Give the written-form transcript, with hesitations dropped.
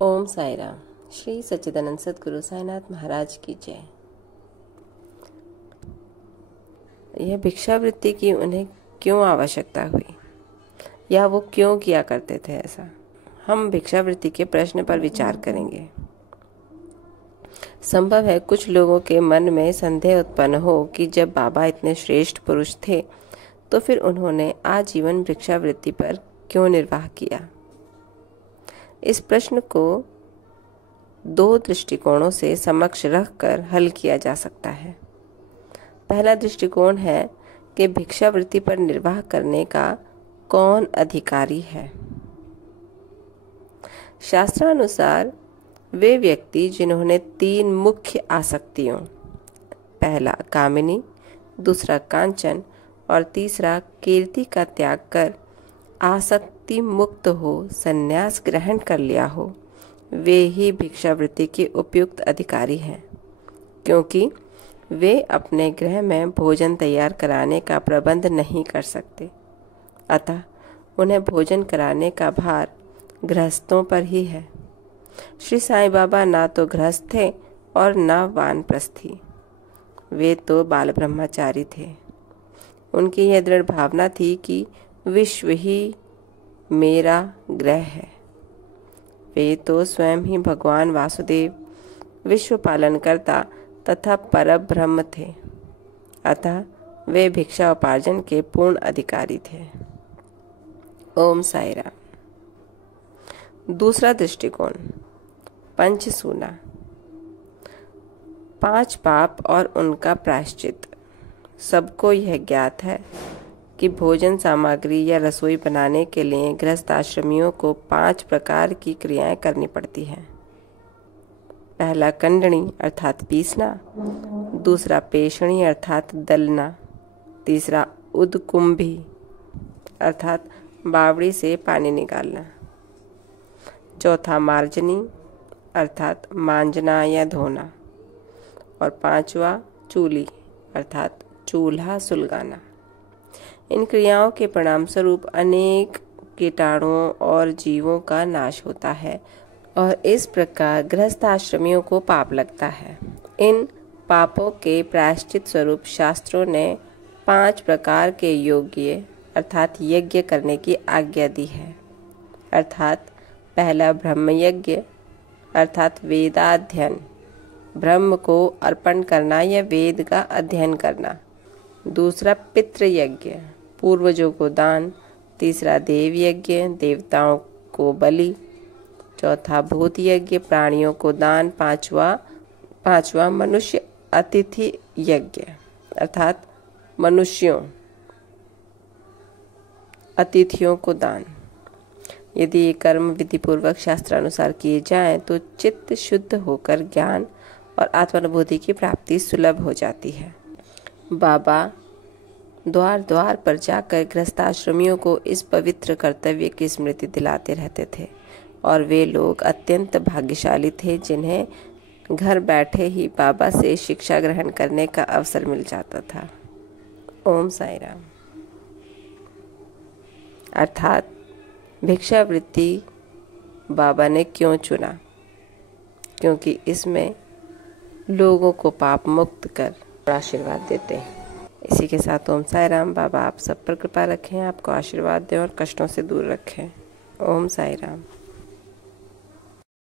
ओम साई राम। श्री सच्चिदानंद सद्गुरु साईनाथ महाराज की जय। यह भिक्षावृत्ति की उन्हें क्यों आवश्यकता हुई या वो क्यों किया करते थे ऐसा, हम भिक्षावृत्ति के प्रश्न पर विचार करेंगे। संभव है कुछ लोगों के मन में संदेह उत्पन्न हो कि जब बाबा इतने श्रेष्ठ पुरुष थे तो फिर उन्होंने आजीवन भिक्षावृत्ति पर क्यों निर्वाह किया। इस प्रश्न को दो दृष्टिकोणों से समक्ष रखकर हल किया जा सकता है। पहला दृष्टिकोण है कि भिक्षावृत्ति पर निर्वाह करने का कौन अधिकारी है। शास्त्रानुसार वे व्यक्ति जिन्होंने तीन मुख्य आसक्तियों, पहला कामिनी, दूसरा कांचन और तीसरा कीर्ति का त्याग कर आसक्ति मुक्त हो संन्यास ग्रहण कर लिया हो, वे ही भिक्षावृत्ति के उपयुक्त अधिकारी हैं, क्योंकि वे अपने गृह में भोजन तैयार कराने का प्रबंध नहीं कर सकते। अतः उन्हें भोजन कराने का भार गृहस्थों पर ही है। श्री साईं बाबा ना तो गृहस्थ थे और न वानप्रस्थी, वे तो बाल ब्रह्मचारी थे। उनकी यह दृढ़ भावना थी कि विश्व ही मेरा ग्रह है। वे तो स्वयं ही भगवान वासुदेव, विश्व पालनकर्ता तथा परब्रह्म थे। अतः वे भिक्षा उपार्जन के पूर्ण अधिकारी थे। ओम साई राम। दूसरा दृष्टिकोण, पंचसूना, 5 पाप और उनका प्रायश्चित। सबको यह ज्ञात है कि भोजन सामग्री या रसोई बनाने के लिए गृहस्थ आश्रमियों को 5 प्रकार की क्रियाएं करनी पड़ती हैं। पहला कंडणी अर्थात पीसना, दूसरा पेषणी अर्थात दलना, तीसरा उदकुंभी अर्थात बावड़ी से पानी निकालना, चौथा मार्जनी अर्थात मांजना या धोना, और पांचवा चूली अर्थात चूल्हा सुलगाना। इन क्रियाओं के परिणाम स्वरूप अनेक कीटाणुओं और जीवों का नाश होता है और इस प्रकार गृहस्थ आश्रमियों को पाप लगता है। इन पापों के प्रायश्चित स्वरूप शास्त्रों ने 5 प्रकार के योग्य अर्थात यज्ञ करने की आज्ञा दी है। अर्थात पहला ब्रह्म यज्ञ अर्थात वेदाध्ययन, ब्रह्म को अर्पण करना या वेद का अध्ययन करना। दूसरा पितृ यज्ञ, पूर्वजों को दान। तीसरा देव यज्ञ, देवताओं को बलि। चौथा भूत यज्ञ, प्राणियों को दान। पांचवा मनुष्य अतिथि यज्ञ अर्थात मनुष्यों अतिथियों को दान। यदि ये कर्म विधि पूर्वक शास्त्रानुसार किए जाएं तो चित्त शुद्ध होकर ज्ञान और आत्मानुभूति की प्राप्ति सुलभ हो जाती है। बाबा द्वार द्वार पर जाकर गृहस्थाश्रमियों को इस पवित्र कर्तव्य की स्मृति दिलाते रहते थे और वे लोग अत्यंत भाग्यशाली थे जिन्हें घर बैठे ही बाबा से शिक्षा ग्रहण करने का अवसर मिल जाता था। ओम साई राम। अर्थात भिक्षावृत्ति बाबा ने क्यों चुना? क्योंकि इसमें लोगों को पाप मुक्त कर आशीर्वाद देते हैं। इसी के साथ ओम साई राम। बाबा आप सब पर कृपा रखें, आपको आशीर्वाद दें और कष्टों से दूर रखें। ओम साई राम।